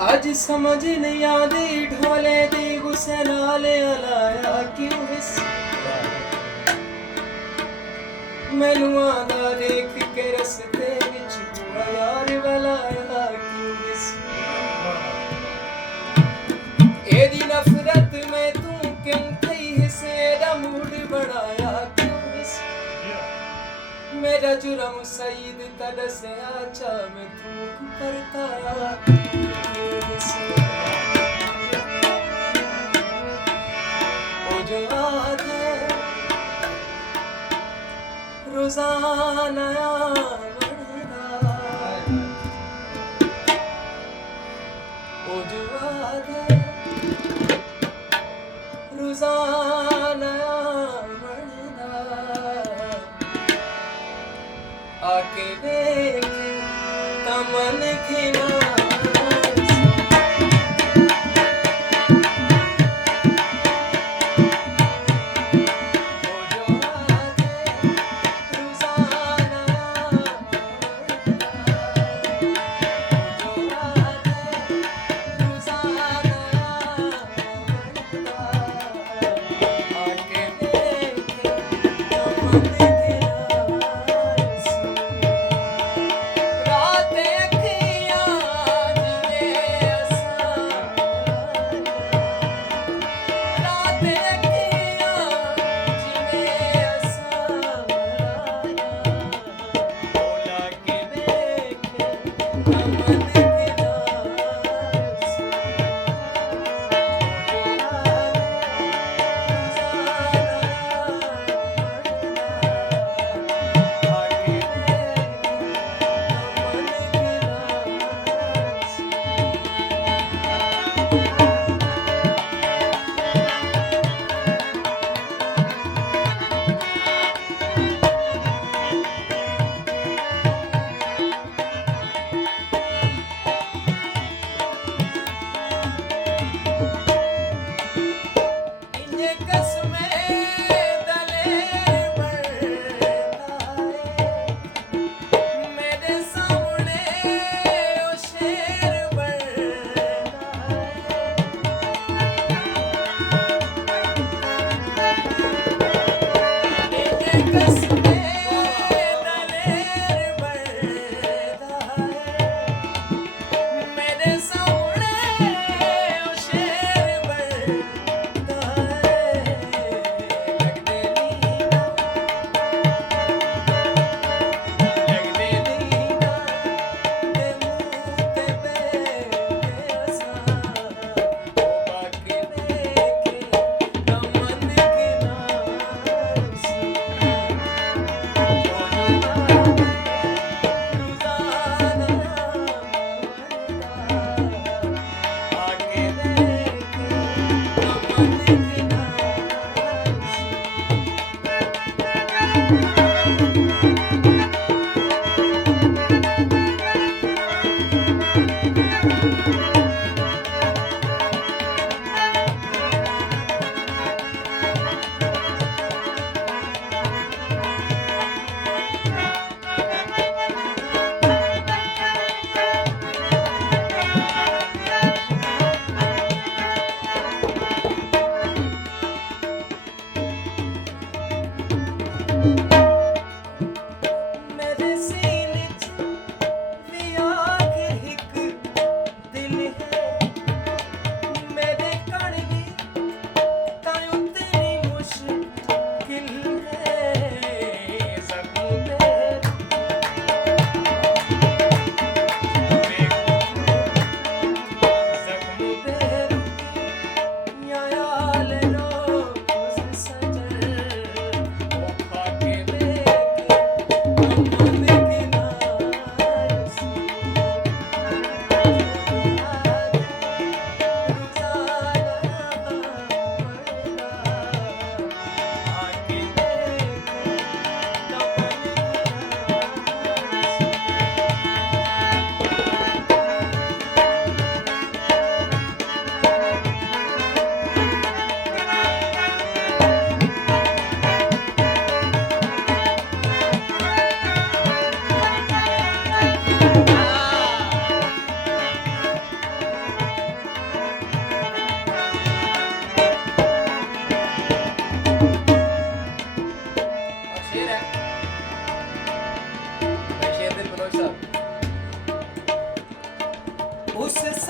ਅੱਜ ਸਮਝ ਨਹੀਂ ਆਉਂਦੀ ਢੋਲੇ ਦੀ ਗੁੱਸੇ ਨਾਲ ਅਲਾਇਆ ਕਿਉਂ ਇਸ ਮੈਨੂੰ ਆਂਦਾ ਦੇਖ ਕੇ ਰਸਤੇ ਵਿੱਚ ਬੁਰਾ ਯਾਰ ਵਲਾਇਆ ਕਿਉਂ ਇਸ ਇਹਦੀ ਨਫ਼ਰਤ ਮੈਂ ਤੂੰ ਕਿਉਂ ਕਹੀ ਹਿੱਸੇ ਦਾ ਮੂਡ ਬਣਾਇਆ ਕਿਉਂ ਇਸ मेरा जुर्म सईद तद से आचा मैं तू करता ओ जो बात है रोजाना बढ़ना ओ जो बात है रोजाना आके देख तमन खिला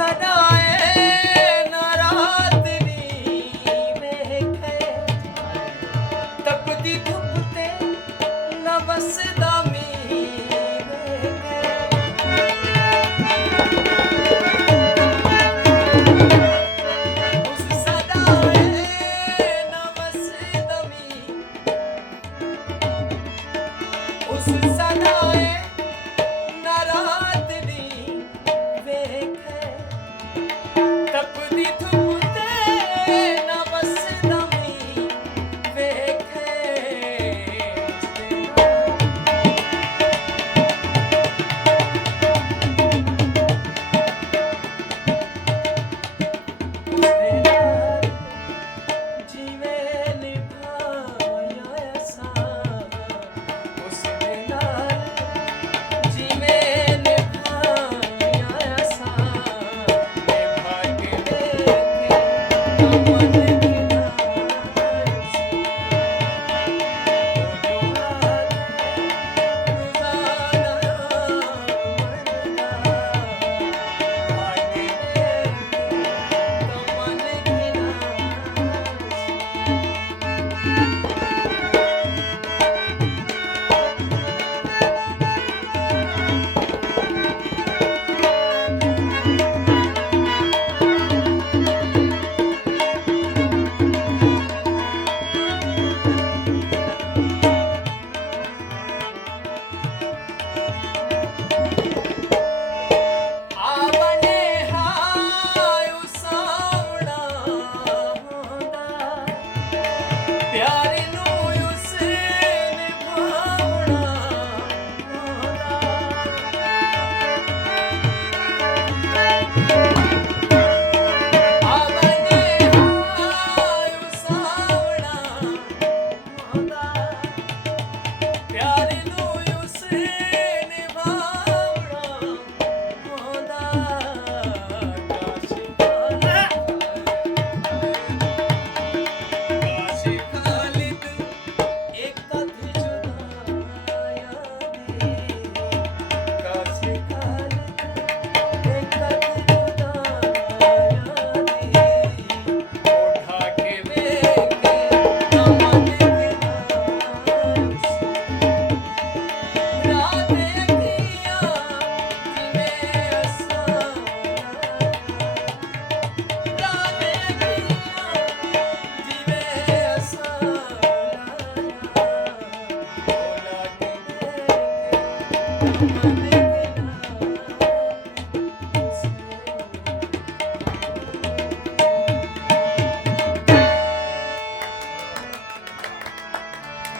ਸਦਾਏ ਨਾ ਰਾਤ ਨੀ ਵੇਖੇ ਤਪਦੀ ਧੁੱਪ ਤੇ ਨਾ ਵਸਦਾ ਮੀਂਹ ਵੇਖੇ ਉਸ ਸਦਾਏ ਨਾ ਵਸਦਾ ਮੀਂਹ ਉਸ ਸਦਾਏ ਨਾ ਰਾਤ ਨੀ ਵੇਖੇ ਤਪਦੀ ਧੁੱਪ ਤੇ ਨਾ ਵਸਦਾ ਮੀਂਹ ਵੇਖੇ ਉਸਦੇ ਨਾਲ ਜਿਵੇਂ ਨਿਭਾਇਆ ਅਸਾਂ ਉਸਦੇ ਨਾਲ ਜਿਵੇਂ ਨਿਭਾਇਆ ਅਸਾਂ ਨਿਭਾ ਕੇ ਵੇਖੇ ਤਾਂ ਮਨ ਗਿਰਾ ਸੀ ਉਹ ਜੋ ਹਾਲ ਰੋਜ਼ਾਨਾ ਮਰਦਾ ਆ ਕੇ ਵੇਖੇ ਤਾਂ ਮਨ ਗਿਰਾ ਆਵਣੇ ਹਾਇ ਉਸਾਵਣਾ ਹੁੰਦਾ ਪਿਆਰ ਨੂੰ ਉਸ ਨਿਭਾਉਣਾ ਹੁੰਦਾ ਆਵਣੇ ਹਾਇ ਉਸਾਵਣਾ ਹੁੰਦਾ ਪਿਆਰ ਨੂੰ ਉਸ ਨਿਭਾਉਣਾ ਹੁੰਦਾ ਕਾਸ਼ ਖਾਲਿਦ ਇੱਕ ਅੱਧ ਜੁਦਾਈਆਂ ਦੀ ਕਾਸ਼ ਖਾਲਿਦ ਇੱਕ ਅੱਧ ਜੁਦਾਈਆਂ ਦੀ ਉਠਾ ਕੇ ਵੇਖੇ ਤਾਂ ਮਨ ਗਿਰਾ ਸੀ ਰਾਤ ਅੱਖੀਆਂ ਜਿਵੇਂ ਅਸਾਂ ਰਾਤ ਅੱਖੀਆਂ ਜਿਵੇਂ ਅਸਾਂ ਲਾਇਆ ਉਹ ਲਾ ਕੇ ਵੇਖੇ ਤਾਂ ਮਨ